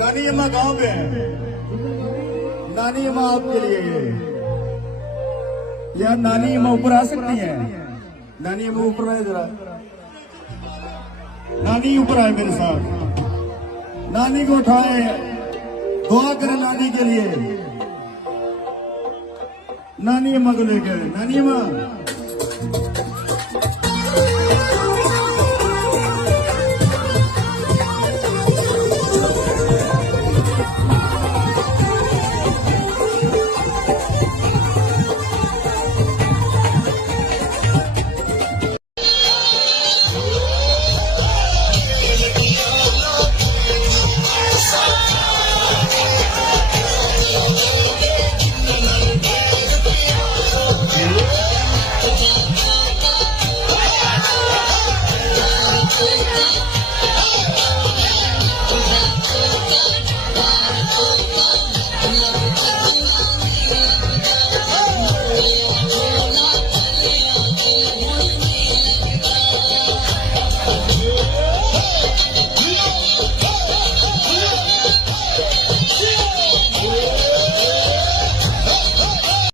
नानी अम्मा गांव पे है। नानी अम्मा आपके लिए यार, नानी अम्मा ऊपर आ सकती है? नानी अम्मा ऊपर आए जरा, नानी ऊपर आए मेरे साथ, नानी को उठाए, दुआ करें नानी के लिए। नानी अम्मा को लेकर, नानी अम्मा